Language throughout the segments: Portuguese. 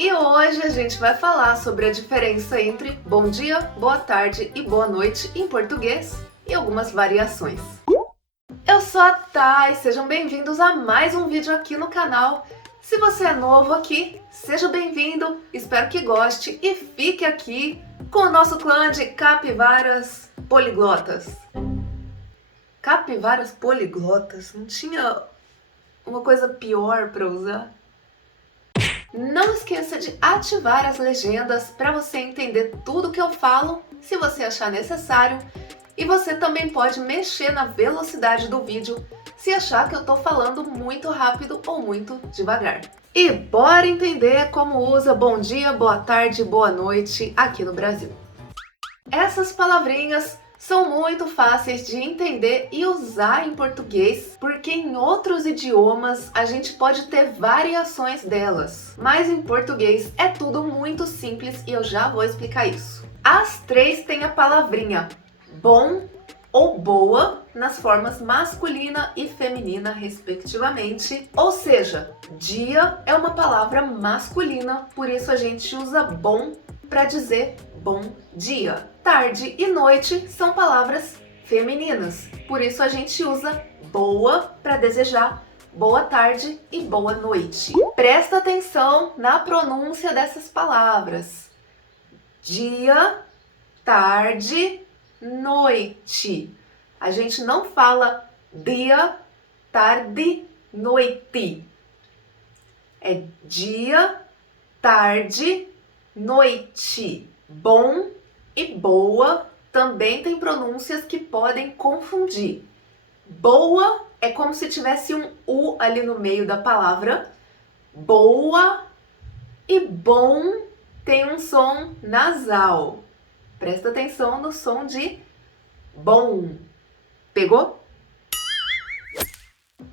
E hoje a gente vai falar sobre a diferença entre bom dia, boa tarde e boa noite em português e algumas variações. Eu sou a Thay, sejam bem-vindos a mais um vídeo aqui no canal. Se você é novo aqui, seja bem-vindo, espero que goste e fique aqui com o nosso clã de capivaras poliglotas. Capivaras poliglotas? Não tinha uma coisa pior para usar? Não esqueça de ativar as legendas para você entender tudo que eu falo, se você achar necessário. E você também pode mexer na velocidade do vídeo, se achar que eu estou falando muito rápido ou muito devagar. E bora entender como usa bom dia, boa tarde, boa noite aqui no Brasil. Essas palavrinhas são muito fáceis de entender e usar em português, porque em outros idiomas a gente pode ter variações delas. Mas em português é tudo muito simples e eu já vou explicar isso. As três têm a palavrinha bom ou boa nas formas masculina e feminina, respectivamente. Ou seja, dia é uma palavra masculina, por isso a gente usa bom para dizer bom dia. Tarde e noite são palavras femininas, por isso a gente usa boa para desejar boa tarde e boa noite. Presta atenção na pronúncia dessas palavras. Dia, tarde, noite. A gente não fala dia, tarde, noite. É dia, tarde, noite. Bom e boa também tem pronúncias que podem confundir. Boa é como se tivesse um U ali no meio da palavra. Boa e bom tem um som nasal. Presta atenção no som de bom. Pegou?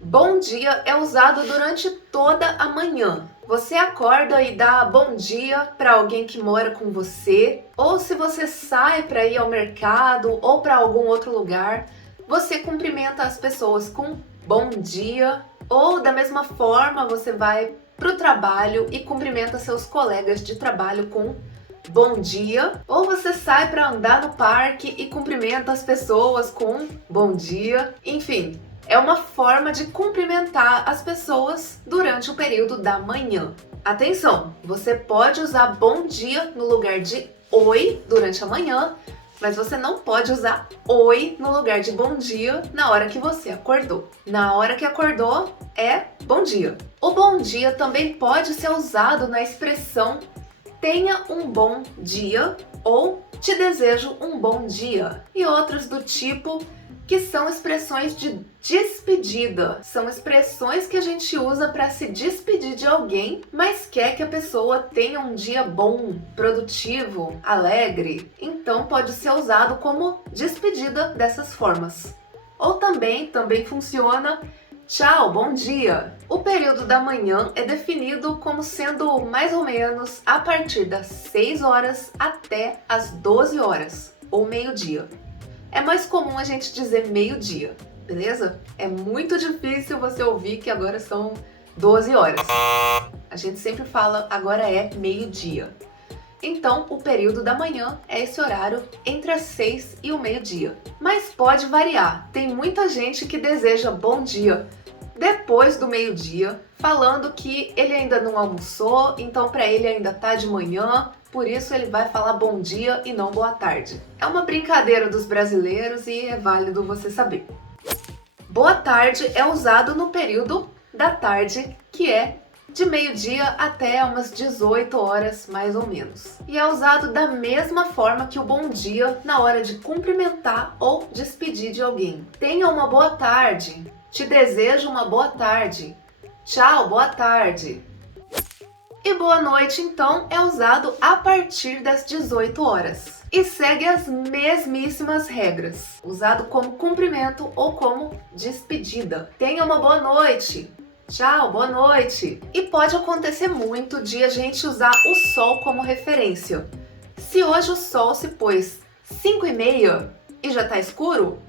Bom dia é usado durante toda a manhã. Você acorda e dá bom dia para alguém que mora com você, ou se você sai para ir ao mercado ou para algum outro lugar, você cumprimenta as pessoas com bom dia, ou da mesma forma você vai para o trabalho e cumprimenta seus colegas de trabalho com bom dia, ou você sai para andar no parque e cumprimenta as pessoas com bom dia. Enfim, é uma forma de cumprimentar as pessoas durante o período da manhã. Atenção, você pode usar bom dia no lugar de oi durante a manhã, mas você não pode usar oi no lugar de bom dia na hora que você acordou. Na hora que acordou é bom dia. O bom dia também pode ser usado na expressão tenha um bom dia ou te desejo um bom dia. E outros do tipo que são expressões de despedida. São expressões que a gente usa para se despedir de alguém, mas quer que a pessoa tenha um dia bom, produtivo, alegre. Então pode ser usado como despedida dessas formas. Ou também funciona tchau, bom dia. O período da manhã é definido como sendo mais ou menos a partir das 6 horas até as 12 horas, ou meio-dia. É mais comum a gente dizer meio-dia, beleza? É muito difícil você ouvir que agora são 12 horas. A gente sempre fala agora é meio-dia. Então, o período da manhã é esse horário entre as 6 e o meio-dia. Mas pode variar. Tem muita gente que deseja bom dia depois do meio-dia, falando que ele ainda não almoçou, então para ele ainda tá de manhã, por isso ele vai falar bom dia e não boa tarde. É uma brincadeira dos brasileiros e é válido você saber. Boa tarde é usado no período da tarde, que é de meio-dia até umas 18 horas, mais ou menos. E é usado da mesma forma que o bom dia na hora de cumprimentar ou despedir de alguém. Tenha uma boa tarde. Te desejo uma boa tarde. Tchau, boa tarde. E boa noite, então, é usado a partir das 18 horas. E segue as mesmíssimas regras. Usado como cumprimento ou como despedida. Tenha uma boa noite. Tchau, boa noite. E pode acontecer muito de a gente usar o sol como referência. Se hoje o sol se pôs 5h30 e já tá escuro,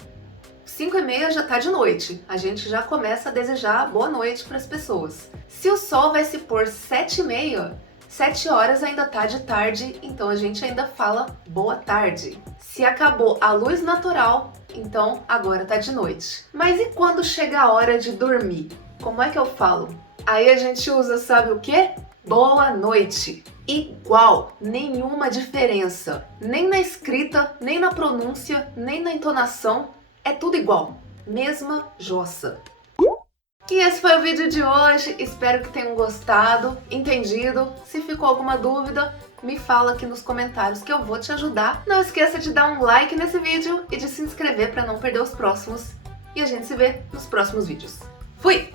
5h30 já tá de noite. A gente já começa a desejar boa noite para as pessoas. Se o sol vai se pôr 7h30, 7 horas ainda tá de tarde, então a gente ainda fala boa tarde. Se acabou a luz natural, então agora tá de noite. Mas e quando chega a hora de dormir? Como é que eu falo? Aí a gente usa, sabe o quê? Boa noite. Igual, nenhuma diferença. Nem na escrita, nem na pronúncia, nem na entonação. É tudo igual. Mesma jossa. E esse foi o vídeo de hoje, espero que tenham gostado, entendido. Se ficou alguma dúvida, me fala aqui nos comentários que eu vou te ajudar. Não esqueça de dar um like nesse vídeo e de se inscrever para não perder os próximos. E a gente se vê nos próximos vídeos. Fui!